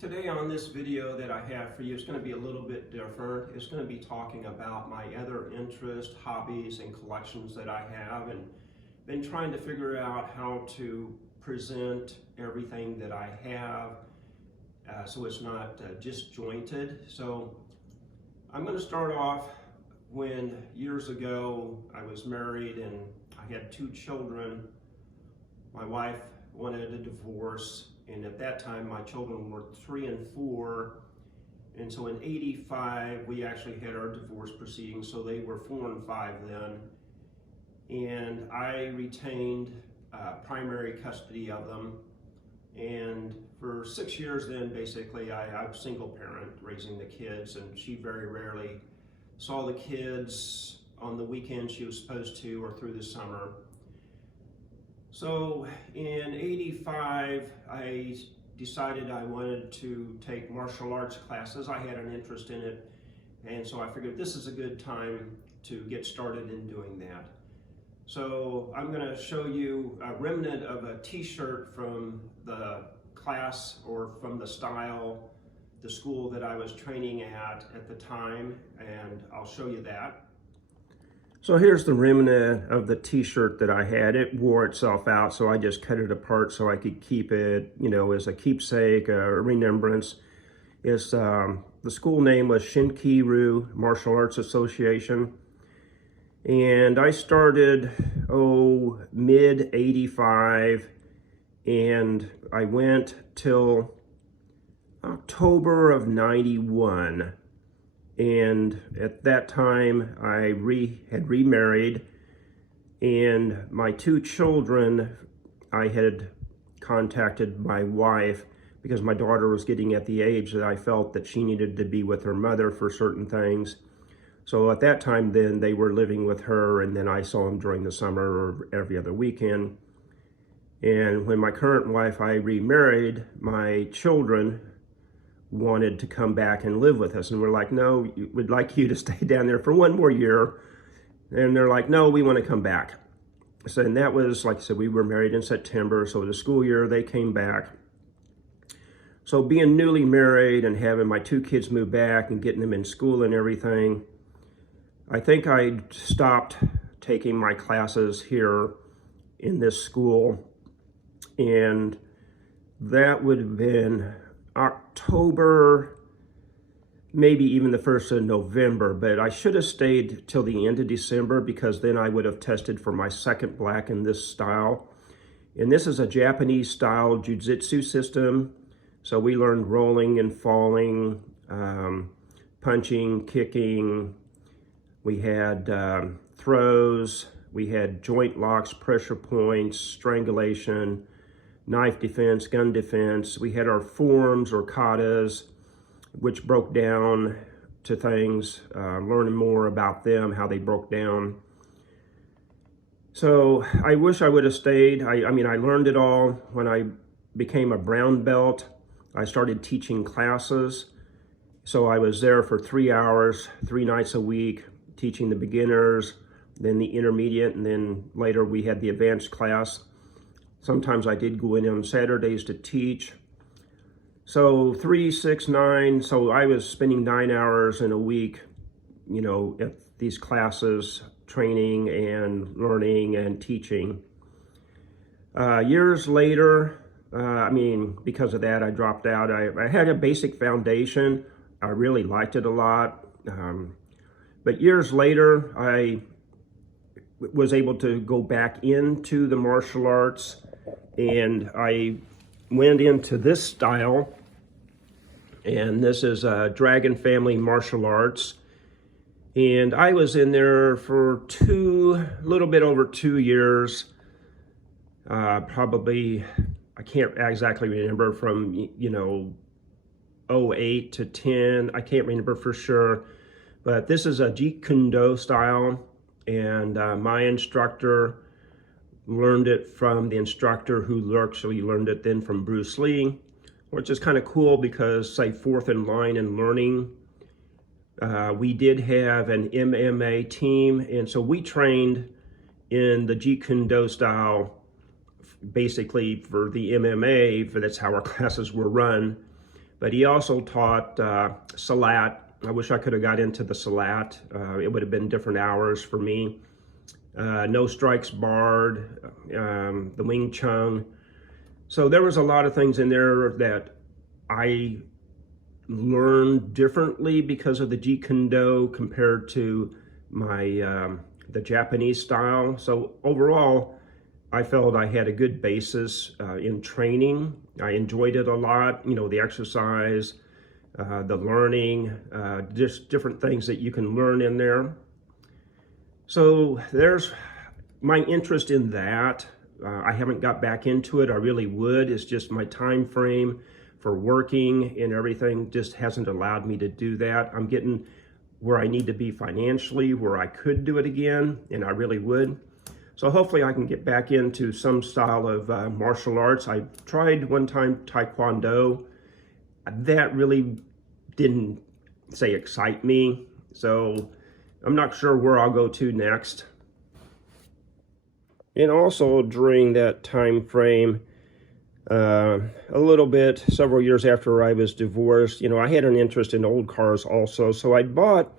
Today on this video that I have for you, it's going to be a little bit different. It's going to be talking about my other interests, hobbies, and collections that I have, and been trying to figure out how to present everything that I have so it's not disjointed. So I'm going to start off when years ago I was married and I had 2 children. My wife wanted a divorce, and at that time my children were 3 and 4, and so in '85 we actually had our divorce proceedings, so they were 4 and 5 then, and I retained primary custody of them. And for 6 years then, basically, I'm a single parent raising the kids, and she very rarely saw the kids on the weekends she was supposed to, or through the summer. So in '85, I decided I wanted to take martial arts classes. I had an interest in it, and so I figured this is a good time to get started in doing that. So I'm going to show you a remnant of a t-shirt from the class, or from the style, the school that I was training at the time, and I'll show you that. So here's the remnant of the t-shirt that I had. It wore itself out, so I just cut it apart so I could keep it, as a keepsake, a remembrance. It's, the school name was Shinkiru Martial Arts Association. And I started, mid '85, and I went till October of '91. And at that time, I had remarried, and my 2 children, I had contacted my wife because my daughter was getting at the age that I felt that she needed to be with her mother for certain things. So at that time then, they were living with her, and then I saw them during the summer or every other weekend. And when my current wife, I remarried, my children wanted to come back and live with us, and we're like, no, we'd like you to stay down there for 1 more year. And they're like, no, we want to come back. So, and that was, like I said, we were married in September, so the school year they came back. So being newly married and having my 2 kids move back and getting them in school and everything, I think I stopped taking my classes here in this school, and that would have been October, maybe even the 1st of November, but I should have stayed till the end of December, because then I would have tested for my second black in this style. And this is a Japanese style jiu-jitsu system. So we learned rolling and falling, punching, kicking. We had throws, we had joint locks, pressure points, strangulation, knife defense, gun defense. We had our forms or katas, which broke down to things, learning more about them, how they broke down. So I wish I would have stayed. I mean, I learned it all. When I became a brown belt, I started teaching classes. So I was there for 3 hours, 3 nights a week, teaching the beginners, then the intermediate, and then later we had the advanced class. Sometimes I did go in on Saturdays to teach. So 3, 6, 9, so I was spending 9 hours in a week, at these classes, training and learning and teaching. Years later, because of that, I dropped out. I had a basic foundation. I really liked it a lot. But years later, I was able to go back into the martial arts, and I went into this style, and this is Dragon Family Martial Arts. And I was in there for a little bit over 2 years, probably, I can't exactly remember, from, '08 to 10, I can't remember for sure. But this is a Jeet Kune Do style, and my instructor learned it from the instructor who actually learned it then from Bruce Lee, which is kind of cool because, say, 4th in line in learning, we did have an MMA team, and so we trained in the Jeet Kune Do style basically for the MMA, that's how our classes were run. but he also taught Salat. I wish I could have got into the Salat. It would have been different hours for me. No strikes barred, the Wing Chun. So there was a lot of things in there that I learned differently because of the Jeet Kune Do compared to my the Japanese style. So overall, I felt I had a good basis in training. I enjoyed it a lot, you know, the exercise, the learning, just different things that you can learn in there. So there's my interest in that. I haven't got back into it. I really would. It's just my time frame for working and everything just hasn't allowed me to do that. I'm getting where I need to be financially, where I could do it again, and I really would. So hopefully I can get back into some style of martial arts. I tried one time Taekwondo. That really didn't, say, excite me. So I'm not sure where I'll go to next. And also during that time frame, a little bit, several years after I was divorced, you know, I had an interest in old cars also. So I bought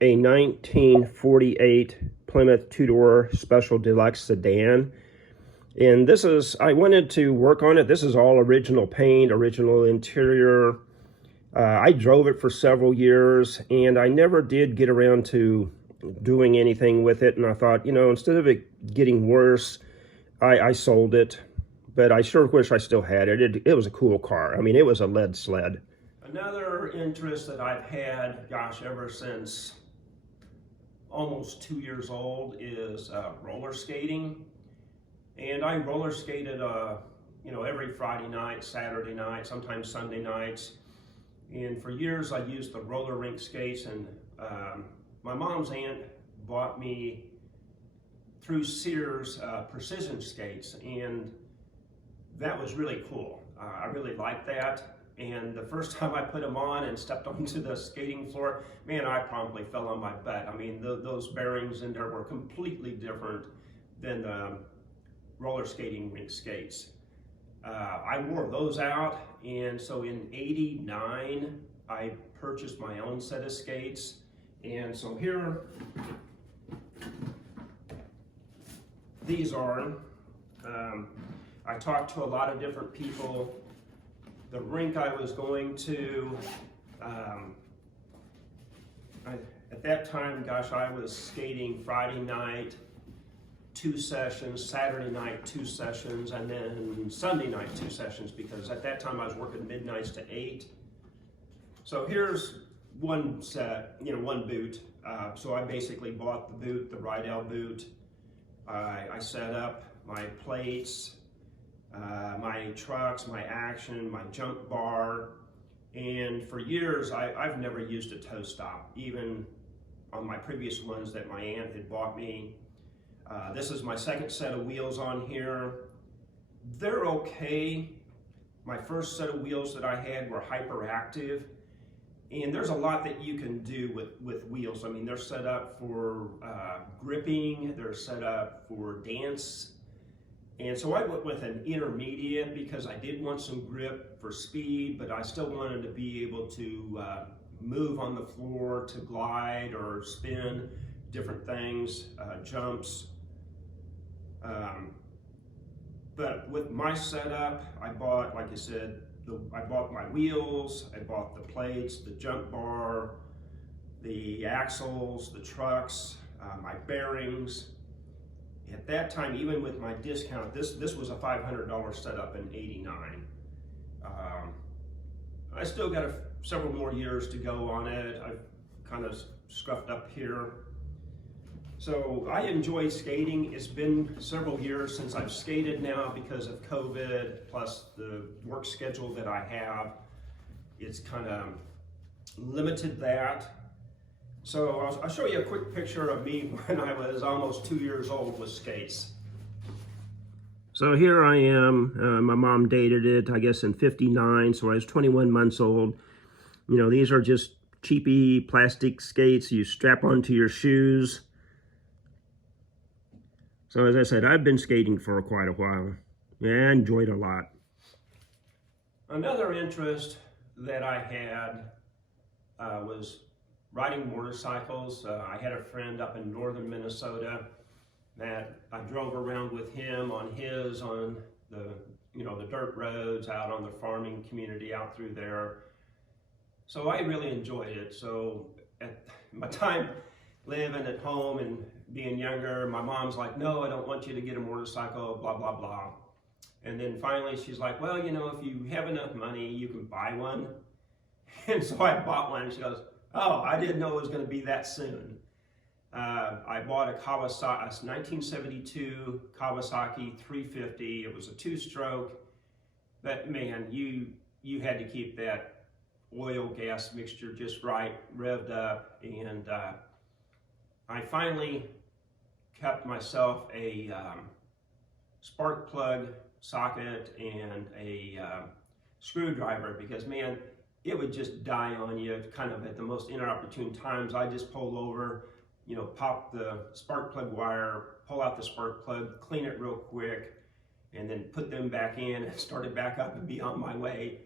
a 1948 Plymouth two-door special deluxe sedan. And this is, I wanted to work on it. This is all original paint, original interior. I drove it for several years and I never did get around to doing anything with it. And I thought, you know, instead of it getting worse, I sold it. But I sure wish I still had it. It was a cool car. I mean, it was a lead sled. Another interest that I've had, gosh, ever since almost 2 years old is roller skating. And I roller skated, you know, every Friday night, Saturday night, sometimes Sunday nights. And for years I used the roller rink skates, and my mom's aunt bought me through Sears precision skates, and that was really cool. I really liked that. And the first time I put them on and stepped onto the skating floor, man, I promptly fell on my butt. I mean, those bearings in there were completely different than the roller skating rink skates. I wore those out, and so in '89, I purchased my own set of skates. And so here, these are. I talked to a lot of different people. The rink I was going to, at that time, gosh, I was skating Friday night, 2 sessions, Saturday night, 2 sessions, and then Sunday night, 2 sessions, because at that time I was working midnights to 8. So here's one set, you know, one boot. So I basically bought the boot, the Rydell boot. I set up my plates, my trucks, my action, my jump bar, and for years I've never used a toe stop, even on my previous ones that my aunt had bought me. This is my second set of wheels on here. They're okay. My first set of wheels that I had were hyperactive, and there's a lot that you can do with wheels. I mean, they're set up for gripping, they're set up for dance. And so I went with an intermediate because I did want some grip for speed, but I still wanted to be able to move on the floor, to glide or spin, different things, jumps. But with my setup, I bought, like I said, I bought my wheels, I bought the plates, the jump bar, the axles, the trucks, my bearings. At that time, even with my discount, this was a $500 setup in '89. I still got several more years to go on it. I've kind of scuffed up here. So I enjoy skating. It's been several years since I've skated now because of COVID, plus the work schedule that I have. It's kind of limited that. So I'll show you a quick picture of me when I was almost 2 years old with skates. So here I am. My mom dated it, I guess, in '59, so I was 21 months old. You know, these are just cheapy plastic skates you strap onto your shoes. So as I said, I've been skating for quite a while. Yeah, I enjoyed it a lot. Another interest that I had was riding motorcycles. I had a friend up in northern Minnesota that I drove around with him on the the dirt roads out on the farming community out through there. So I really enjoyed it. So at my time living at home and being younger, my mom's like, no, I don't want you to get a motorcycle, blah, blah, blah. And then finally she's like, well, if you have enough money, you can buy one. And so I bought one, and she goes, oh, I didn't know it was going to be that soon. I bought a Kawasaki, a 1972 Kawasaki 350. It was a two-stroke, but man, you had to keep that oil gas mixture just right, revved up, and I finally kept myself a spark plug socket and a screwdriver, because man, it would just die on you kind of at the most inopportune times. I just pull over, pop the spark plug wire, pull out the spark plug, clean it real quick, and then put them back in and start it back up and be on my way.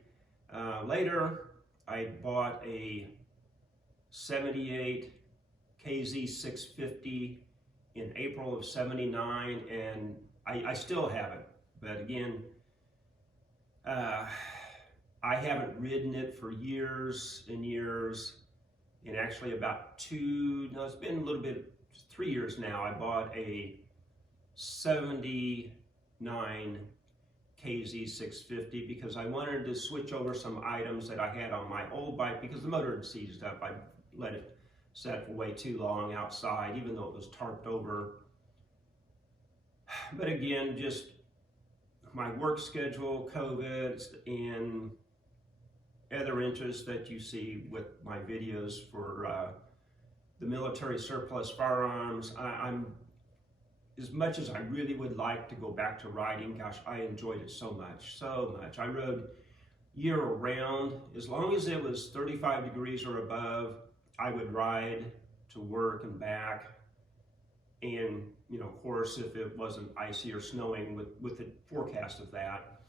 Later, I bought a 78 KZ 650 in April of '79, and I still have it. But again, I haven't ridden it for years and years. And actually it's been a little bit, 3 years now, I bought a 79 KZ 650 because I wanted to switch over some items that I had on my old bike because the motor had seized up. I let it set for way too long outside, even though it was tarped over. But again, just my work schedule, COVID, and other interests that you see with my videos for the military surplus firearms. I'm as much as I really would like to go back to riding, gosh, I enjoyed it so much, so much. I rode year round. As long as it was 35 degrees or above, I would ride to work and back. And, of course, if it wasn't icy or snowing with the forecast of that.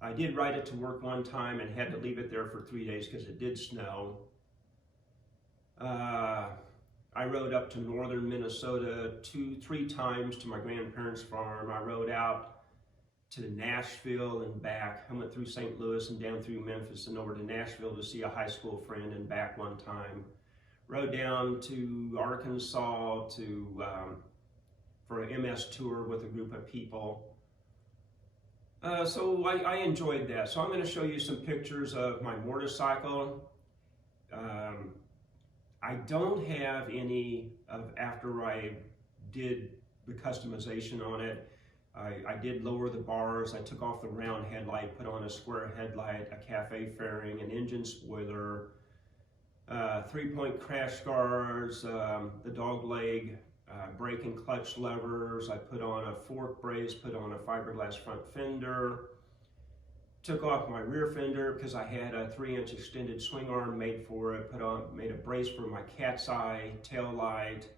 I did ride it to work one time and had to leave it there for 3 days because it did snow. I rode up to northern Minnesota 2-3 times to my grandparents' farm. I rode out to Nashville and back. I went through St. Louis and down through Memphis and over to Nashville to see a high school friend and back one time. Rode down to Arkansas for an MS tour with a group of people. So I enjoyed that. So I'm going to show you some pictures of my motorcycle. I don't have any of after I did the customization on it. I did lower the bars. I took off the round headlight, put on a square headlight, a cafe fairing, an engine spoiler, 3-point crash guards, the dog leg brake and clutch levers. I put on a fork brace, put on a fiberglass front fender, took off my rear fender because I had a 3-inch extended swing arm made for it, made a brace for my cat's eye tail light,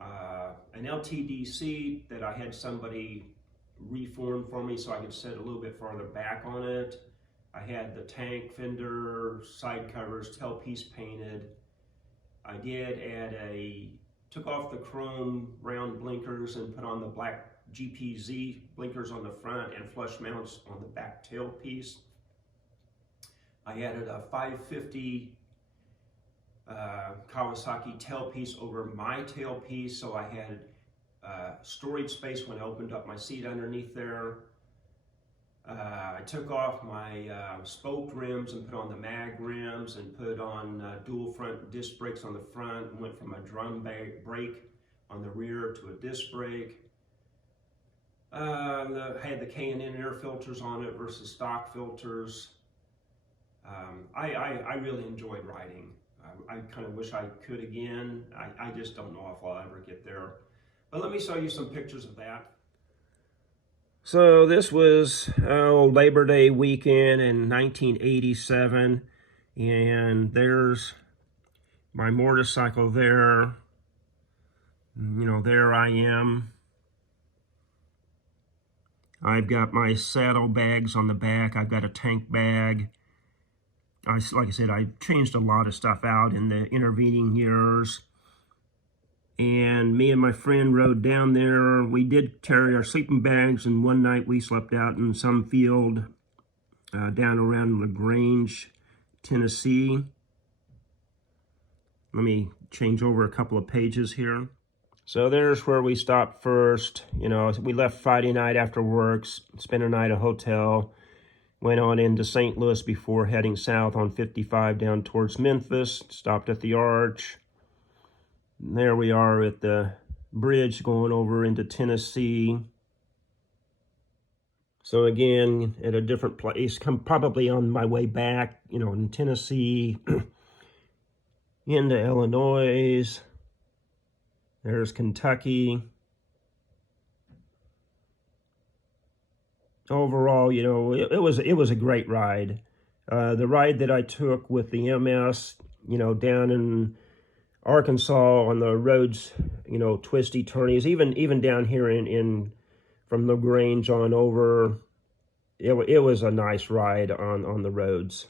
an LTD seat that I had somebody reform for me so I could sit a little bit farther back on it. I had the tank fender, side covers, tailpiece painted. I did took off the chrome round blinkers and put on the black GPZ blinkers on the front and flush mounts on the back tailpiece. I added a 550 Kawasaki tailpiece over my tailpiece, so I had storage space when I opened up my seat underneath there. I took off my spoked rims and put on the mag rims and put on dual front disc brakes on the front and went from a drum brake on the rear to a disc brake. I had the K&N air filters on it versus stock filters. I really enjoyed riding. I kind of wish I could again. I just don't know if I'll ever get there. But let me show you some pictures of that. So this was Labor Day weekend in 1987, and there's my motorcycle there. There I am. I've got my saddlebags on the back. I've got a tank bag. like I said, I changed a lot of stuff out in the intervening years. And me and my friend rode down there. We did carry our sleeping bags, and one night we slept out in some field down around LaGrange, Tennessee. Let me change over a couple of pages here. So there's where we stopped first. You know, we left Friday night after work, spent a night at a hotel, went on into St. Louis before heading south on 55 down towards Memphis, stopped at the Arch. And there we are at the bridge going over into Tennessee. So again, at a different place, probably on my way back, you know, in Tennessee, into Illinois. There's Kentucky. Overall, you know, it was a great ride. The ride that I took with the MS, you know, down in Arkansas on the roads, you know, twisty turnies, even down here in from LaGrange on over, it was a nice ride on the roads.